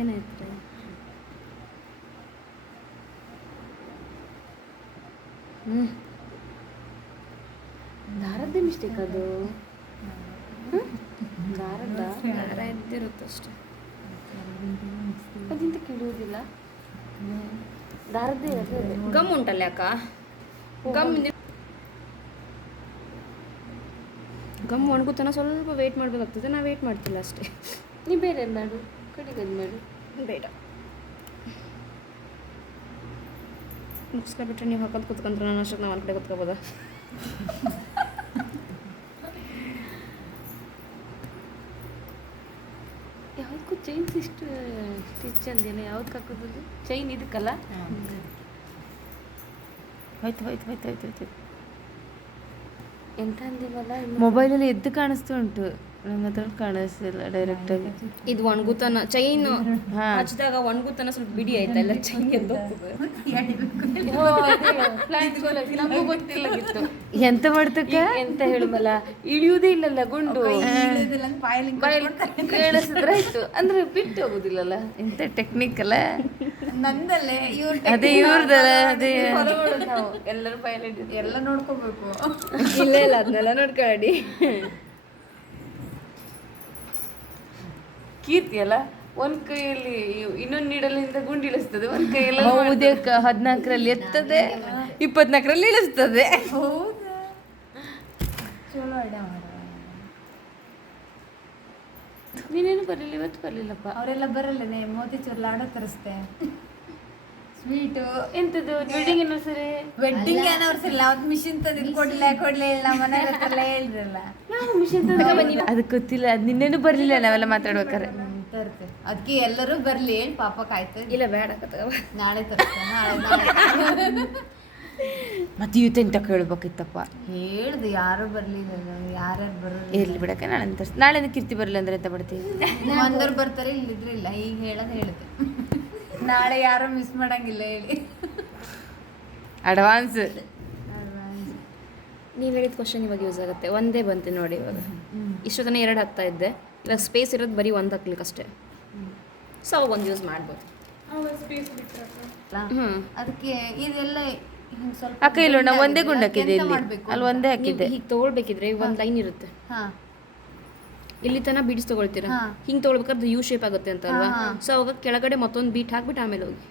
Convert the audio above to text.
ಏನಾಯ್ತು? ದಾರದ್ದೇ ಮಿಸ್ಟೇಕ್ ಅದು. ದಾರ ಇದ್ದಿರುತ್ತೆ ಅಷ್ಟೇ, ಅದಿಂತ ಕೆಡುವುದಿಲ್ಲ. ದಾರದ್ದೇ ಗಮ್ ಉಂಟಲ್ಲ ಯಾಕ? ಗಮ್ ಒಣಗುತ್ತನ ಸ್ವಲ್ಪ ವೆಯ್ಟ್ ಮಾಡಬೇಕಾಗ್ತದೆ. ನಾ ವೆಯ್ಟ್ ಮಾಡ್ತಿಲ್ಲ ಅಷ್ಟೇ. ನೀ ಬೇರೆ ಮಾಡು, ಕಡಿಗದು ಮಾಡು. ಬೇಡ ಮುಗಿಸ್ಕೊಬಿಟ್ರೆ ನೀವು ಹಾಕೋದು ಕುತ್ಕೊಂಡ್ರೆ ನಾನು ಅಷ್ಟಕ್ಕೆ ನಾವು ಒಂದು ಕಡೆ ಕುತ್ಕೋಬೋದ? ಯಾವುದಕ್ಕೂ ಚೈನ್ ಸ್ಟಿಚ್ ಅಂದೇನೆ, ಯಾವ್ದಕ್ಕೆ ಹಾಕೋದು ಚೈನ್? ಇದಕ್ಕಲ್ಲ. ಹೋಯ್ತು ಎಂತ ಅಂದಿವಲ್ಲ, ಮೊಬೈಲಲ್ಲಿ ಎದ್ದು ಕಾಣಿಸ್ತಾ ಉಂಟು, ನಮ್ಮ ಹತ್ರ ಕಾಣಿಸ್ತಿಲ್ಲ ಡೈರೆಕ್ಟಾಗಿ. ಇದು ಒಣಗುತ್ತನ ಚೈನ್ ಹಚ್ಚಿದಾಗ ಒಣಗುತ್ತನ ಸ್ವಲ್ಪ ಬಿಡಿ ಆಯ್ತಾ, ಎಲ್ಲ ಚೈನ್ ಎದ್ದು ನಮಗೂ ಗೊತ್ತಿಲ್ಲಗಿತ್ತು ಎಂತ ಮಾಡ್ತಕ್ಕ ಎಂತ ಹೇಳುಮಲ್ಲ, ಇಳಿಯುವುದೇ ಇಲ್ಲಲ್ಲ ಗುಂಡು, ಕೇಳಿಸಿದ್ರೆ ಆಯ್ತು ಅಂದ್ರೆ ಬಿಟ್ಟು ಹೋಗುದಿಲ್ಲಲ್ಲ. ಎಂತ ಟೆಕ್ನಿಕ್ ಅಲ್ಲ ನಂದಲ್ಲೇ, ಅದೇ ಇವ್ರದಲ್ಲ, ಅದೇ ನಾವು ಎಲ್ಲರೂ ಬಾಯಲ್ಲಿ ಎಲ್ಲ ನೋಡ್ಕೋಬೇಕು. ಇಲ್ಲ ಅದನ್ನೆಲ್ಲ ನೋಡ್ಕೊಳ್ಳಿ. ಕೀರ್ತಿ ಅಲ್ಲ, ಒಂದ್ ಕೈಯಲ್ಲಿ ಇನ್ನೊಂದು ನೀಡಲಿಂದ ಗುಂಡು ಇಳಿಸ್ತದೆ, ಒಂದ್ ಕೈಯಲ್ಲಿ 14ರಲ್ಲಿ ಎತ್ತದೆ, 24ರಲ್ಲಿ ಇಳಿಸ್ತದೆ. ನೀನೇನು ಬರಲಿಲ್ಲ, ಇವತ್ತು ಬರಲಿಲ್ಲಪ್ಪ. ಅವರೆಲ್ಲ ಬರಲ್ಲನೆ, ಮೋತಿಚೂರ್ ಲಾಡು ತರಿಸ್ತೆ, ಸ್ವೀಟು ಎಂತದ್ದು ವೆಡ್ಡಿಂಗ್ ಆನಿವರ್ಸರಿ. ವೆಡ್ಡಿಂಗ್ ಆನಿವರ್ಸರಿ ಅವತ್ತು ಮಿಷಿನ್ ತಂದಿದ್ದು ಕೊಡ್ಲೇ ಇಲ್ಲ, ಮನೆ ಹತ್ರ ಹೇಳಿದ್ರಲ್ಲ ನಾವು ಮಿಷಿನ್ ತಂದ. ಅದು ಗೊತ್ತಿಲ್ಲ, ಅದು ನಿನ್ನೇನು ಬರಲಿಲ್ಲ ನಾವೆಲ್ಲ ಮಾತಾಡ್ಬೇಕಾರೆ. ತರುತ್ತೆ ಅದಕ್ಕೆ ಎಲ್ಲರೂ ಬರಲಿ ಹೇಳಿ ಪಾಪ ಕಾಯ್ತಾ ಇಲ್ಲ. ಬೇಡ ನಾಳೆ ತರ್ತೆ, ನಾಳೆ ಮತ್ತೆ ಇವತ್ತೆಂತ ಕೇಳ್ಬೇಕಿತ್ತಪ್ಪ. ಹೇಳ್ದು ಯಾರು ಬರಲಿಲ್ಲ, ಯಾರ್ಯಾರು ಬರೋದು ಇರ್ಲಿ ಬಿಡಕ್ಕೆ, ನಾಳೆ ತರ್ಸಿ. ನಾಳೆ ಕೀರ್ತಿ ಬರಲಿಲ್ಲ ಅಂದ್ರೆ ಎಂತ ಮಾಡ್ತೀವಿ? ಒಂದವ್ರು ಬರ್ತಾರೆ, ಇಲ್ಲಿದ್ರೆ ಇಲ್ಲ. ಈಗ ಹೇಳುತ್ತೆ ನಾಳೆ ಯಾರು ಮಿಸ್ ಮಾಡಂಗಿಲ್ಲ ಹೇಳಿ. ಅಡ್ವಾನ್ಸ್ ನೀವು ಹೇಳಿದ ಕ್ವಶನ್ ಇವಾಗ ಯೂಸ್ ಆಗುತ್ತೆ. ಒಂದೇ ಬಂತು ನೋಡಿ ಇವಾಗ. ಇಷ್ಟೊತ್ತನ 2 ಹಾಕ್ತಾ ಇದ್ದೆ, ಇವಾಗ ಸ್ಪೇಸ್ ಇರೋದು ಬರೀ 1 ಹಾಕ್ಲಿಕ್ಕೆ ಅಷ್ಟೇ. ಸೊ ಅವಾಗ ಒಂದು ಯೂಸ್ ಮಾಡ್ಬೋದು. ಅದಕ್ಕೆ ಇದೆಲ್ಲ ಸ್ವಲ್ಪ ಅಕ್ಕ ಇಲ್ಲ, ನಾವು ಒಂದೇ ಗುಂಡು ಹಾಕಿದ್ದೆ ಇಲ್ಲಿ, ಅಲ್ಲಿ ಒಂದೇ ಹಾಕಿದ್ದೆ. ಹೀಗೆ ತೊಗೊಳ್ಬೇಕಿದ್ರೆ ಒಂದು ಲೈನ್ ಇರುತ್ತೆ, ಇಲ್ಲಿ ತನಕ ಬೀಡ್ಸ್ ತೊಗೊಳ್ತೀರಾ, ಹಿಂಗೆ ತೊಗೊಳ್ಬೇಕಾದ್ರೆ ಯು ಶೇಪ್ ಆಗುತ್ತೆ ಅಂತ ಅಲ್ವಾ. ಸೊ ಅವಾಗ ಕೆಳಗಡೆ ಮತ್ತೊಂದು ಬೀಟ್ ಹಾಕ್ಬಿಟ್ಟು ಆಮೇಲೆ ಹೋಗಿ